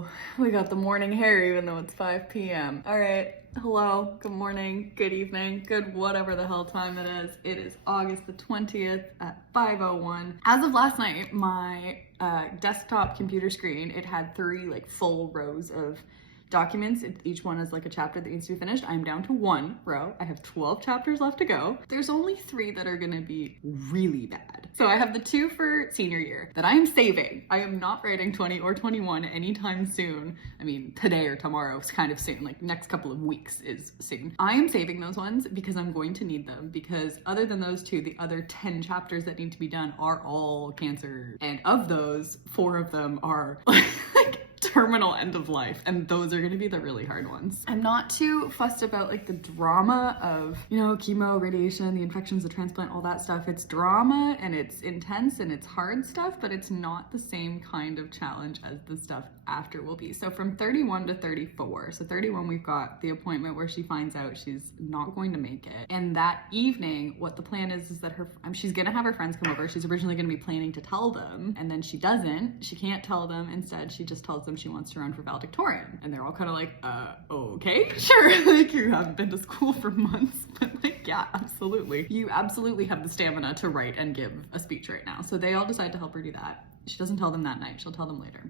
Oh, we got the morning hair even though it's 5 p.m. All right, hello, good morning, good evening, good whatever the hell time it is. It is August the 20th at 5:01. As of last night, my desktop computer screen, it had 3 like full rows of documents. Each one is like a chapter that needs to be finished. I'm down to 1 row. I have 12 chapters left to go. There's only 3 that are gonna be really bad. So I have the 2 for senior year that I am saving. I am not writing 20 or 21 anytime soon. I mean, today or tomorrow is kind of soon, like next couple of weeks is soon. I am saving those ones because I'm going to need them, because other than those 2, the other 10 chapters that need to be done are all cancer. And of those, 4 of them are like terminal end of life, and those are going to be the really hard ones. I'm not too fussed about like the drama of, you know, chemo, radiation, the infections, the transplant, all that stuff. It's drama and it's intense and it's hard stuff, but it's not the same kind of challenge as the stuff after will be. So from 31 to 34, so 31 we've got the appointment where she finds out she's not going to make it, and that evening what the plan is that she's gonna have her friends come over. She's originally gonna be planning to tell them, and then she can't tell them. Instead she just tells them she wants to run for valedictorian, and they're all kind of like, okay, sure. Like, you haven't been to school for months, but like, yeah, absolutely, you absolutely have the stamina to write and give a speech right now. So they all decide to help her do that. She doesn't tell them that night, she'll tell them later.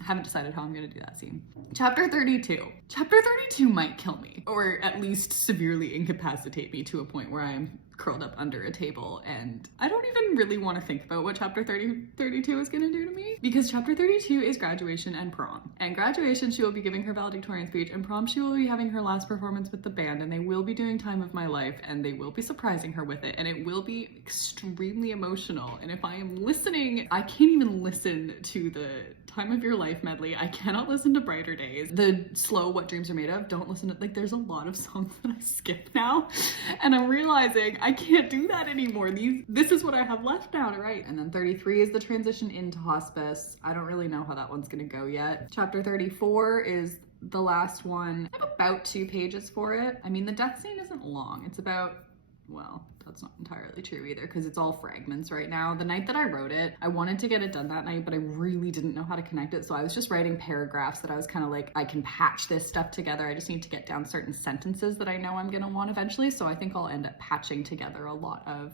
I haven't decided how I'm gonna do that scene. Chapter 32. Chapter 32 might kill me, or at least severely incapacitate me to a point where I'm curled up under a table, and I don't even really want to think about what chapter 32 is gonna do to me, because chapter 32 is graduation and prom. And graduation, she will be giving her valedictorian speech, and prom she will be having her last performance with the band, and they will be doing Time of My Life, and they will be surprising her with it, and it will be extremely emotional. And if I am listening, I can't even listen to the Time of Your Life medley. I cannot listen to Brighter Days. The slow What Dreams Are Made Of, don't listen to, like, there's a lot of songs that I skip now, and I'm realizing I can't do that anymore. This is what I have left now to write. And then 33 is the transition into hospice. I don't really know how that one's gonna go yet. Chapter 34 is the last one. I have about 2 pages for it. I mean, the death scene isn't long. It's about, well, that's not entirely true either, because it's all fragments right now. The night that I wrote it, I wanted to get it done that night, but I really didn't know how to connect it. So I was just writing paragraphs that I was kind of like, I can patch this stuff together. I just need to get down certain sentences that I know I'm gonna want eventually. So I think I'll end up patching together a lot of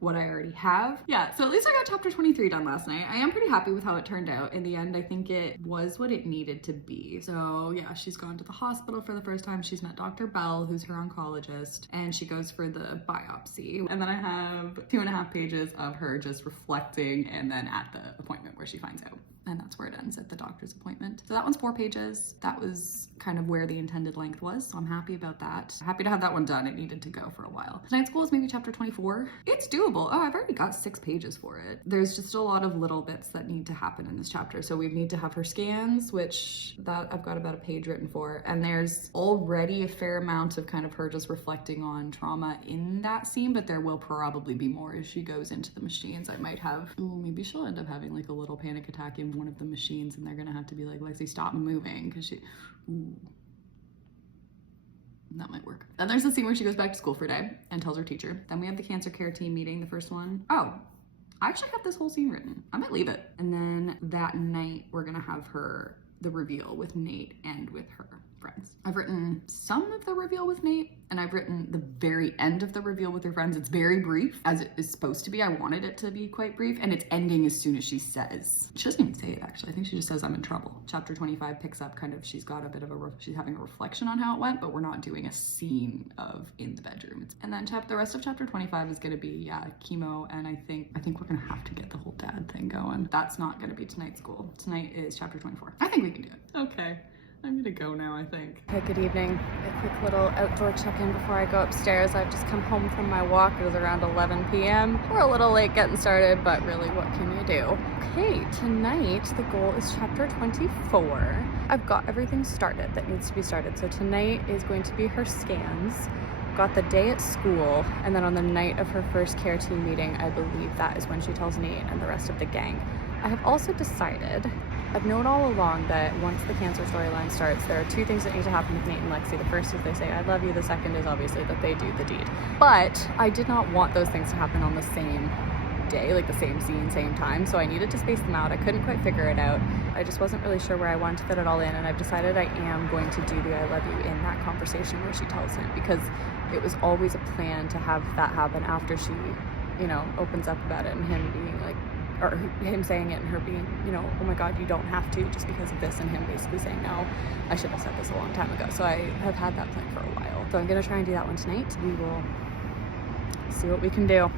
what I already have. Yeah, so at least I got chapter 23 done last night. I am pretty happy with how it turned out. In the end, I think it was what it needed to be. So yeah, she's gone to the hospital for the first time. She's met Dr. Bell, who's her oncologist, and she goes for the biopsy. And then I have 2.5 pages of her just reflecting, and then at the appointment where she finds out. And that's where it ends, at the doctor's appointment. So that one's 4 pages. That was kind of where the intended length was, so I'm happy about that. Happy to have that one done. It needed to go for a while. Tonight's goal is maybe chapter 24. It's doable. Oh, I've already got 6 pages for it. There's just a lot of little bits that need to happen in this chapter. So we need to have her scans, which that I've got about a page written for. And there's already a fair amount of kind of her just reflecting on trauma in that scene, but there will probably be more as she goes into the machines. I might have, ooh, maybe she'll end up having like a little panic attack in one of the machines, and they're gonna have to be like, Lexi, stop moving, because she, ooh, that might work. Then there's the scene where she goes back to school for a day and tells her teacher. Then we have the cancer care team meeting, the first one. Oh, I actually have this whole scene written. I might leave it. And then that night we're gonna have the reveal with Nate and with her friends. I've written some of the reveal with Nate, and I've written the very end of the reveal with her friends. It's very brief, as it is supposed to be. I wanted it to be quite brief, and it's ending as soon as she says. She doesn't even say it, actually. I think she just says, I'm in trouble. Chapter 25 picks up kind of, she's got a bit of she's having a reflection on how it went, but we're not doing a scene of in the bedroom. And then the rest of chapter 25 is gonna be, yeah, chemo, and I think we're gonna have to get the whole dad thing going. That's not gonna be tonight's goal. Tonight is chapter 24. I think we can do it. Okay. I'm gonna go now, I think. Okay, good evening. A quick little outdoor check-in before I go upstairs. I've just come home from my walk. It was around 11 p.m. We're a little late getting started, but really, what can you do? Okay, tonight the goal is chapter 24. I've got everything started that needs to be started. So tonight is going to be her scans. Got the day at school, and then on the night of her first care team meeting, I believe that is when she tells Nate and the rest of the gang. I have also decided, I've known all along that once the cancer storyline starts, there are 2 things that need to happen with Nate and Lexi. The first is they say, I love you. The second is obviously that they do the deed. But I did not want those things to happen on the same day, like the same scene, same time. So I needed to space them out. I couldn't quite figure it out. I just wasn't really sure where I wanted to fit it all in. And I've decided I am going to do the I love you in that conversation where she tells him, because it was always a plan to have that happen after she, you know, opens up about it, and him being like, or him saying it and her being, you know, oh my God, you don't have to just because of this, and him basically saying, no, I should have said this a long time ago. So I have had that plan for a while. So I'm gonna try and do that one tonight. We will see what we can do.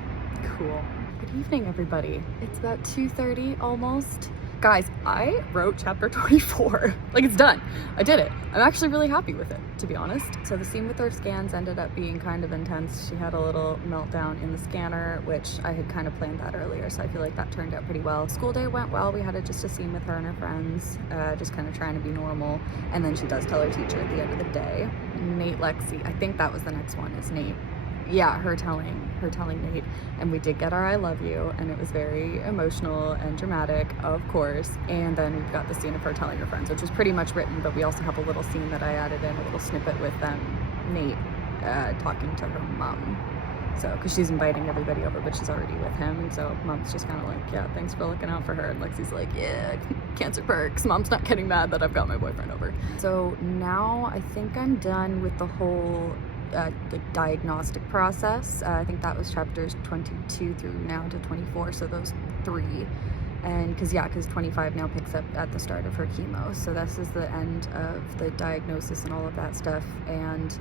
Cool. Good evening, everybody. It's about 2:30 almost. Guys, I wrote chapter 24. Like, it's done. I did it. I'm actually really happy with it, to be honest. So the scene with her scans ended up being kind of intense. She had a little meltdown in the scanner, which I had kind of planned that earlier, so I feel like that turned out pretty well. School day went well. We had just a scene with her and her friends, just kind of trying to be normal. And then she does tell her teacher at the end of the day. Nate, Lexi, I think that was the next one, is Nate. Yeah, her telling Nate, and we did get our I love you, and it was very emotional and dramatic, of course. And then we've got the scene of her telling her friends, which was pretty much written, but we also have a little scene that I added in, a little snippet with Nate talking to her mom. So, because she's inviting everybody over, but she's already with him, and so mom's just kind of like, yeah, thanks for looking out for her. And Lexi's like, yeah, cancer perks. Mom's not getting mad that I've got my boyfriend over. So now I think I'm done with the whole the diagnostic process. I think that was chapters 22 through now to 24, so those 3. And because 25 now picks up at the start of her chemo, so this is the end of the diagnosis and all of that stuff. And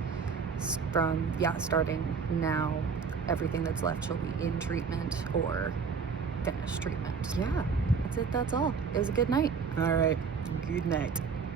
from starting now, everything that's left she'll be in treatment or finish treatment. Yeah, that's it. That's all. It was a good night. All right, good night.